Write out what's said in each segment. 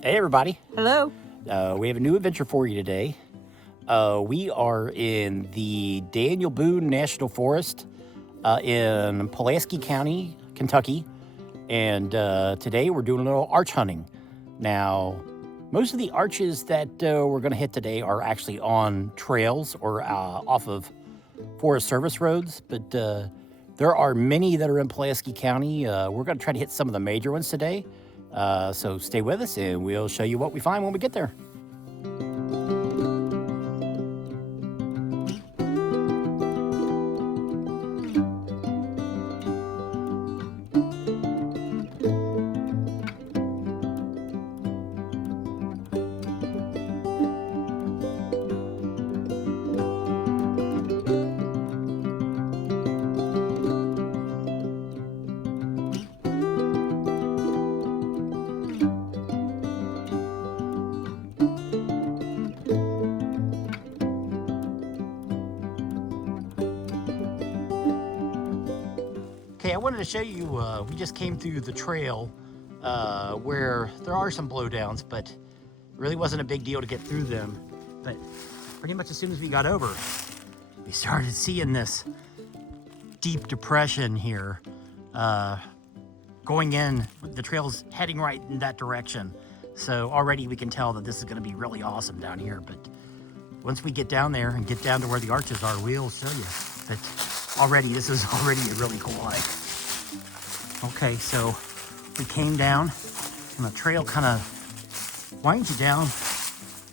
Hey everybody. Hello. We have a new adventure for you today. We are in the Daniel Boone National Forest in Pulaski County, Kentucky. And today we're doing a little arch hunting. Now, most of the arches that we're going to hit today are actually on trails or off of Forest Service roads. But there are many that are in Pulaski County. We're going to try to hit some of the major ones today. So stay with us and we'll show you what we find when we get there. Okay, I wanted to show you, we just came through the trail where there are some blowdowns, but it really wasn't a big deal to get through them. But pretty much as soon as we got over, we started seeing this deep depression here going in. The trail's heading right in that direction. So already we can tell that this is going to be really awesome down here. But once we get down there and get down to where the arches are, we'll show you that already this is already a really cool hike. Okay, so we came down and the trail kind of winds you down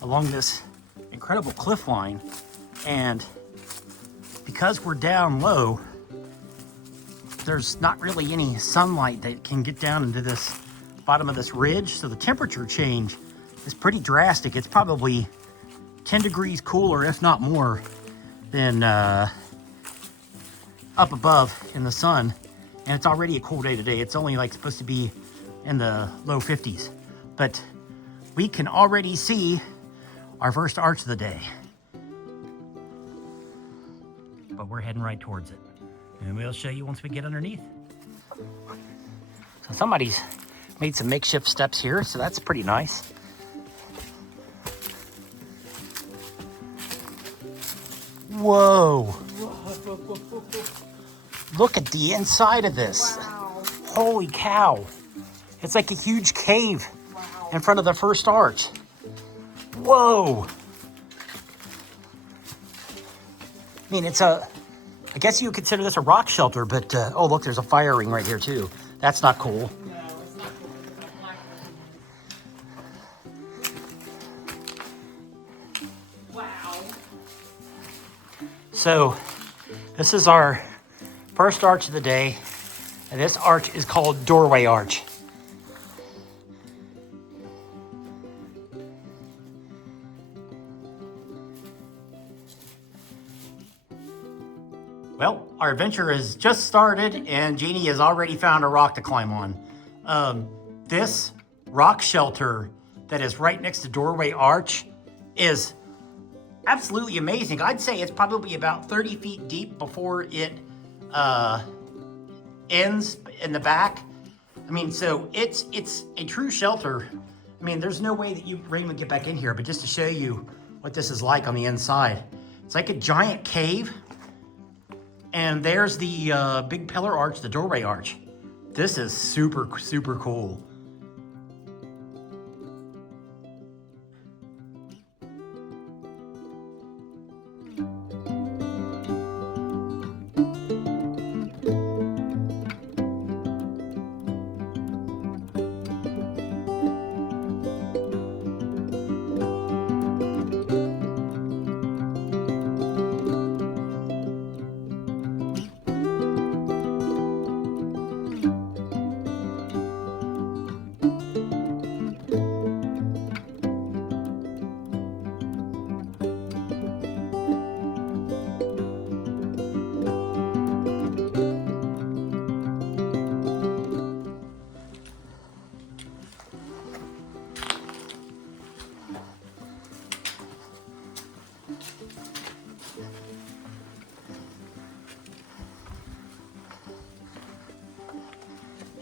along this incredible cliff line, and because we're down low, there's not really any sunlight that can get down into this bottom of this ridge, so the temperature change is pretty drastic. It's probably 10 degrees cooler, if not more, than up above in the sun. And it's already a cool day today. It's only like supposed to be in the low 50s, but we can already see our first arch of the day. But we're heading right towards it, and we'll show you once we get underneath. So somebody's made some makeshift steps here, so that's pretty nice. Whoa. Look at the inside of this. Wow. Holy cow. It's like a huge cave in front of the first arch. Whoa. I mean, I guess you would consider this a rock shelter, but, oh, look, there's a fire ring right here, too. That's not cool. No, it's not cool. It's not like it. Wow. So, this is our first arch of the day, and this arch is called Doorway Arch. Well, our adventure has just started, and Jeannie has already found a rock to climb on. This rock shelter that is right next to Doorway Arch is absolutely amazing. I'd say it's probably about 30 feet deep before it ends in the back. I mean, so it's a true shelter. I mean, there's no way that Rain would get back in here, but just to show you what this is like on the inside. It's like a giant cave, and there's the big pillar arch, the doorway arch. This is super, super cool.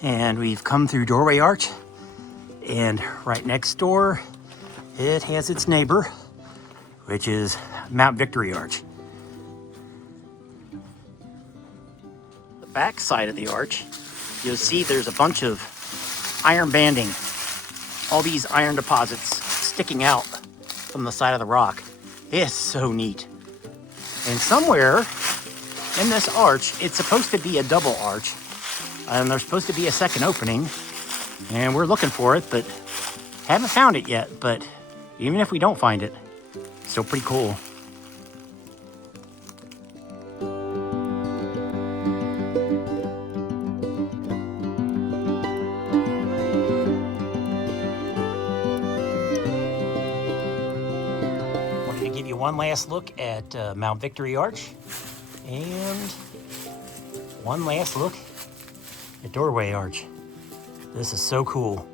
And we've come through Doorway Arch, and right next door, it has its neighbor, which is Mount Victory Arch. The back side of the arch, you'll see there's a bunch of iron banding, all these iron deposits sticking out from the side of the rock. It's so neat. And somewhere in this arch, it's supposed to be a double arch, and there's supposed to be a second opening, and we're looking for it, but haven't found it yet. But even if we don't find it, it's still pretty cool. Wanted to give you one last look at Mount Victory Arch, and one last look at Doorway Arch. This is so cool.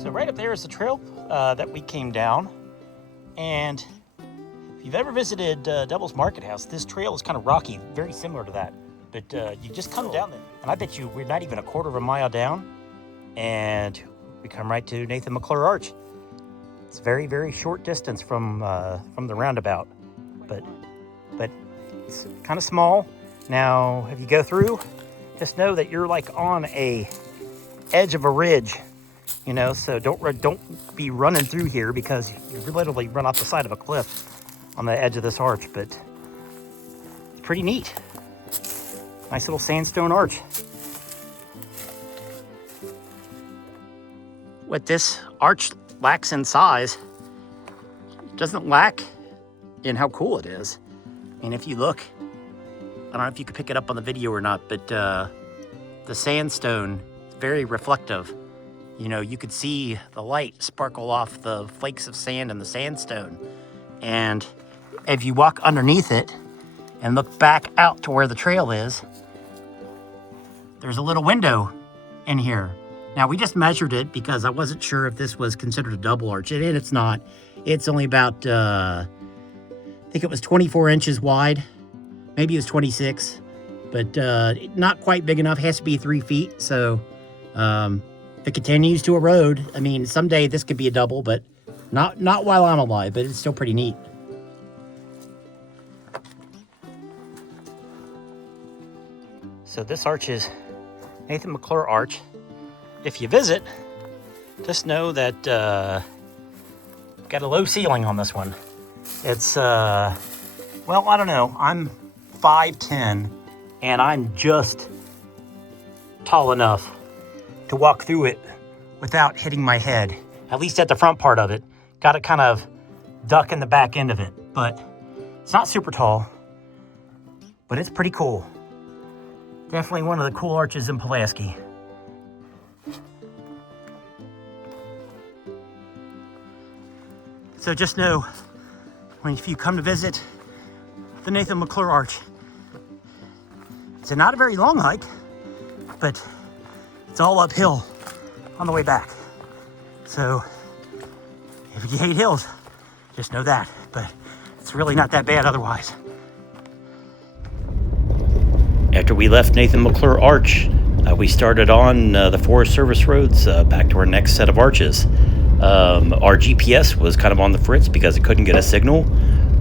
So right up there is the trail that we came down, and if you've ever visited Devil's Market House, this trail is kind of rocky, very similar to that. But you just come down there, and I bet you we're not even a quarter of a mile down, and we come right to Nathan McClure Arch. It's a very, very short distance from the roundabout, but it's kind of small. Now, if you go through, just know that you're like on a edge of a ridge. You know, so don't be running through here, because you literally run off the side of a cliff on the edge of this arch. But it's pretty neat. Nice little sandstone arch. What this arch lacks in size doesn't lack in how cool it is. And if you look, I don't know if you could pick it up on the video or not, but the sandstone is very reflective. You know, you could see the light sparkle off the flakes of sand in the sandstone. And if you walk underneath it and look back out to where the trail is, there's a little window in here. Now, we just measured it because I wasn't sure if this was considered a double arch, and it's not. It's only about, I think it was 24 inches wide. Maybe it was 26, but not quite big enough. It has to be 3 feet, so if it continues to erode, I mean, someday this could be a double, but not while I'm alive, but it's still pretty neat. So this arch is Nathan McClure Arch. If you visit, just know that got a low ceiling on this one. It's, well, I don't know. I'm 5'10", and I'm just tall enough to walk through it without hitting my head, at least at the front part of it. Got to kind of duck in the back end of it, but it's not super tall, but it's pretty cool. Definitely one of the cool arches in Pulaski. So just know, if you come to visit the Nathan McClure Arch, it's not a very long hike, but it's all uphill on the way back. So if you hate hills, just know that, but it's really not that bad otherwise. After we left Nathan McClure Arch, we started on the Forest Service roads back to our next set of arches. Our GPS was kind of on the fritz because it couldn't get a signal,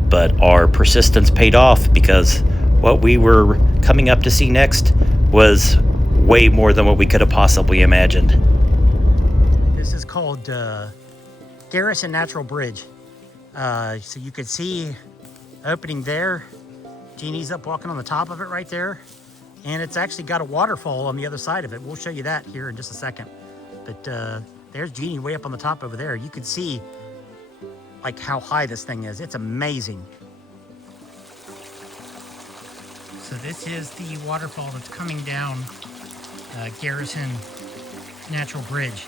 but our persistence paid off, because what we were coming up to see next was way more than what we could have possibly imagined. This is called Garrison Natural Bridge. So you could see opening there. Jeannie's up walking on the top of it right there. And it's actually got a waterfall on the other side of it. We'll show you that here in just a second. But there's Jeannie way up on the top over there. You can see like how high this thing is. It's amazing. So this is the waterfall that's coming down Garrison Natural Bridge.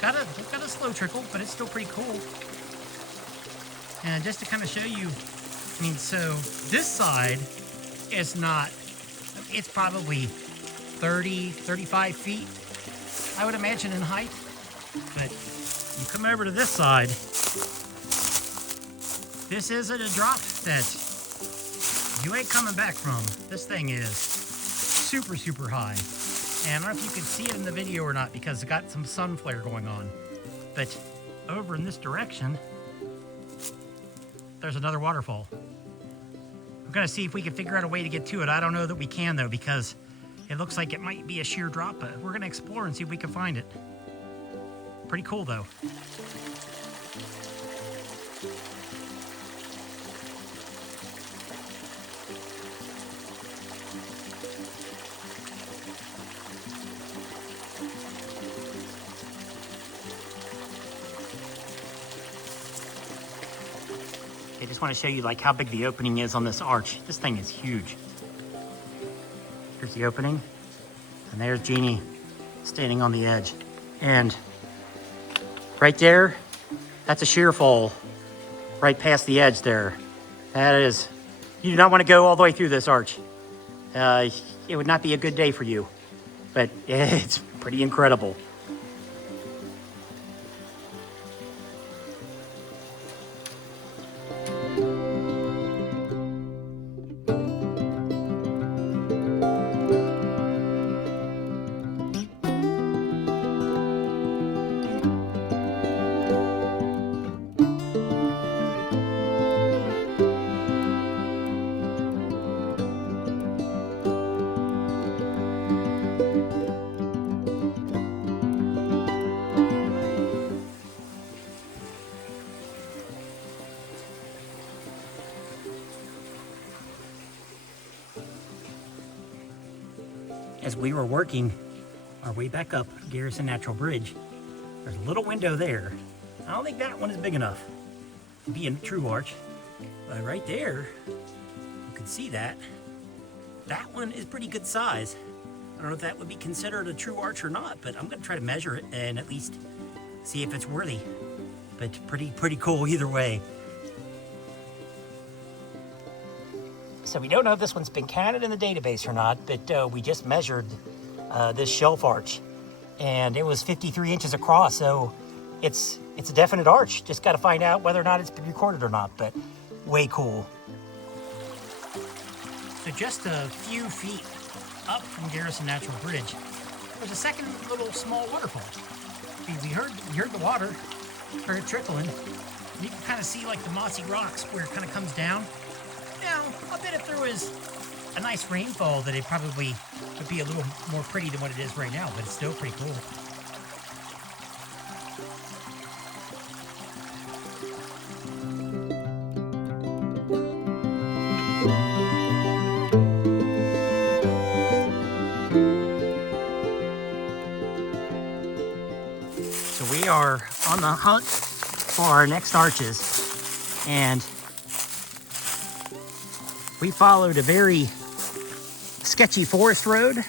Got a slow trickle, but it's still pretty cool. And just to kind of show you, I mean, so this side is not, it's probably 30, 35 feet, I would imagine, in height. But you come over to this side, this isn't a drop that you ain't coming back from. This thing is super, super high. And I don't know if you can see it in the video or not because it got some sun flare going on. But over in this direction, there's another waterfall. We're gonna see if we can figure out a way to get to it. I don't know that we can though, because it looks like it might be a sheer drop, but we're gonna explore and see if we can find it. Pretty cool though. I just want to show you like how big the opening is on this arch. This thing is huge. Here's the opening, and there's Jeannie standing on the edge. And right there, that's a sheer fall right past the edge there. That is, you do not want to go all the way through this arch. It would not be a good day for you, but it's pretty incredible. As we were working our way back up Garrison Natural Bridge, there's a little window there. I don't think that one is big enough to be a true arch, but right there, you can see that. That one is pretty good size. I don't know if that would be considered a true arch or not, but I'm gonna try to measure it and at least see if it's worthy. But pretty cool either way. So we don't know if this one's been counted in the database or not, but we just measured this shelf arch, and it was 53 inches across, so it's a definite arch. Just got to find out whether or not it's been recorded or not, but way cool. So just a few feet up from Garrison Natural Bridge, there's a second little small waterfall. We heard the water, heard it trickling. You can kind of see like the mossy rocks where it kind of comes down. Now, I bet if there was a nice rainfall that it probably would be a little more pretty than what it is right now, but it's still pretty cool. So we are on the hunt for our next arches, and we followed a very sketchy forest road and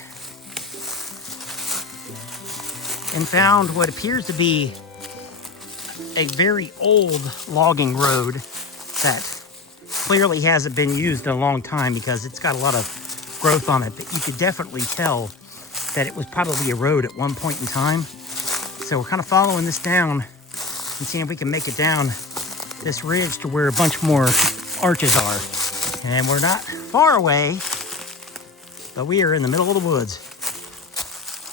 found what appears to be a very old logging road that clearly hasn't been used in a long time because it's got a lot of growth on it, but you could definitely tell that it was probably a road at one point in time. So we're kind of following this down and seeing if we can make it down this ridge to where a bunch more arches are. And we're not far away, but we are in the middle of the woods.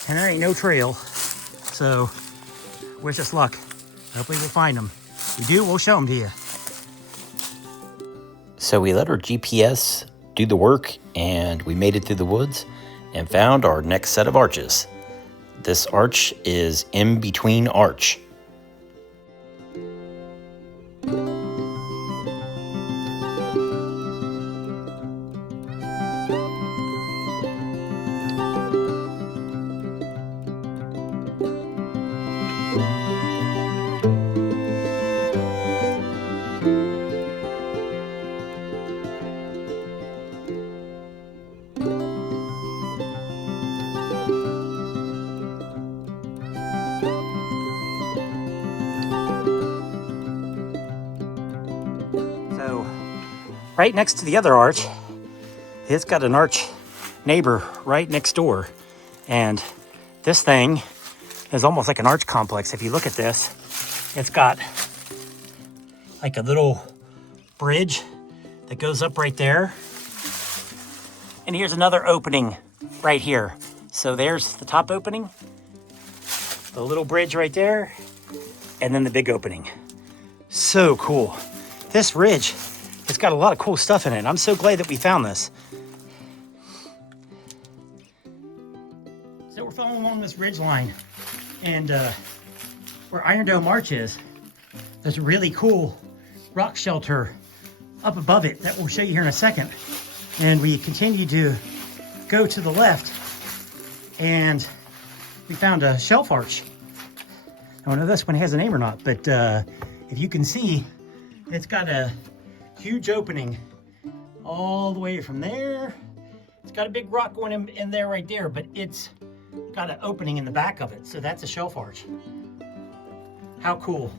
And there ain't no trail, so wish us luck. Hopefully we'll find them. If we do, we'll show them to you. So we let our GPS do the work, and we made it through the woods and found our next set of arches. This arch is In Between Arch. So, right next to the other arch, it's got an arch neighbor right next door. And this thing is almost like an arch complex. If you look at this, it's got like a little bridge that goes up right there. And here's another opening right here. So there's the top opening, the little bridge right there, and then the big opening. So cool. This ridge, it's got a lot of cool stuff in it. I'm so glad that we found this. So we're following along this ridge line, and where Iron Dome Arch is, there's a really cool rock shelter up above it that we'll show you here in a second. And we continue to go to the left, and we found a shelf arch. I don't know if this one has a name or not, but if you can see, it's got a huge opening all the way from there. It's got a big rock going in there right there, but it's got an opening in the back of it. So that's a shelf arch. How cool.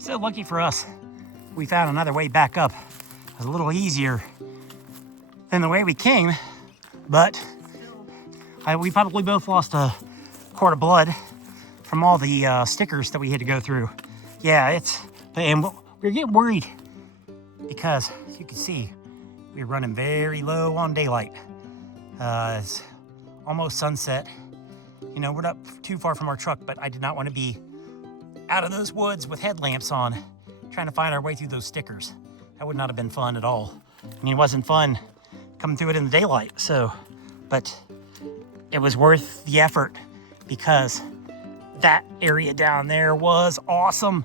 So lucky for us, we found another way back up. It was a little easier than the way we came, but we probably both lost a quart of blood from all the stickers that we had to go through. Yeah, and we were getting worried because, as you can see, we were running very low on daylight. It's almost sunset. You know, we're not too far from our truck, but I did not want to be out of those woods with headlamps on, trying to find our way through those stickers. That would not have been fun at all. I mean, it wasn't fun coming through it in the daylight, but it was worth the effort because that area down there was awesome.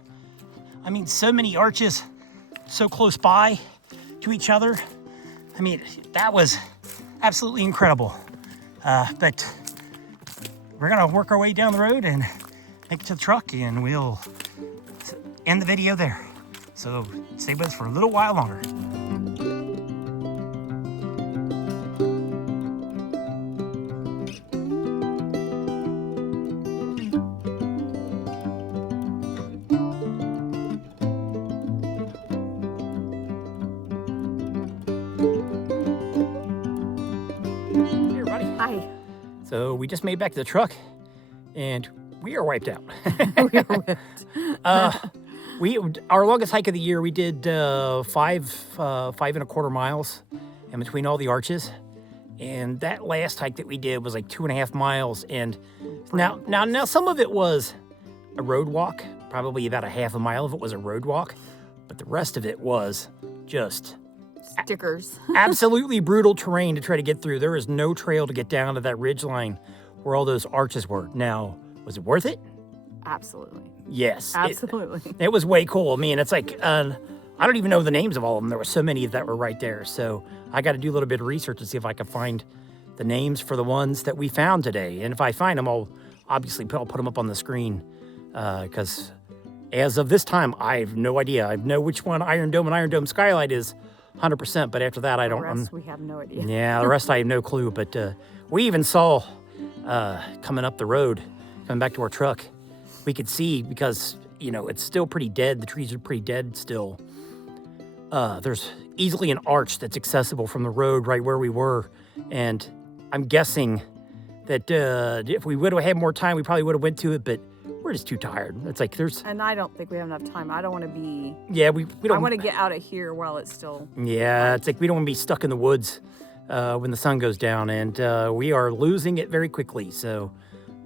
I mean, so many arches so close by to each other. I mean, that was absolutely incredible. But we're gonna work our way down the road and make it to the truck, and we'll end the video there. So stay with us for a little while longer. Hey everybody. Hi. So we just made it back to the truck, and we are wiped out. Our longest hike of the year, we did 5.25 miles in between all the arches. And that last hike that we did was like 2.5 miles. And now some of it was a road walk, probably about a half a mile of it was a road walk, but the rest of it was just Stickers. absolutely brutal terrain to try to get through. There is no trail to get down to that ridge line where all those arches were. Now, was it worth it? Absolutely. Yes. Absolutely. It was way cool. I mean, it's like I don't even know the names of all of them. There were so many that were right there. So I got to do a little bit of research to see if I can find the names for the ones that we found today. And if I find them, I'll put them up on the screen because as of this time, I have no idea. I know which one Iron Dome and Iron Dome Skylight is 100%, but after that, I don't. The rest, we have no idea. Yeah, the rest I have no clue. But we even saw coming up the road, coming back to our truck, we could see because it's still pretty dead. The trees are pretty dead still. There's easily an arch that's accessible from the road right where we were, and I'm guessing that if we would have had more time, we probably would have went to it, but we're just too tired. It's like And I don't think we have enough time. I don't want to be... Yeah, we don't... I want to get out of here while it's still... Yeah, it's like we don't want to be stuck in the woods when the sun goes down, and we are losing it very quickly. So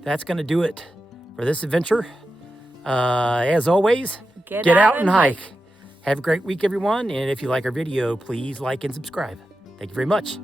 that's going to do it for this adventure. As always, get out and hike. Have a great week, everyone. And if you like our video, please like and subscribe. Thank you very much.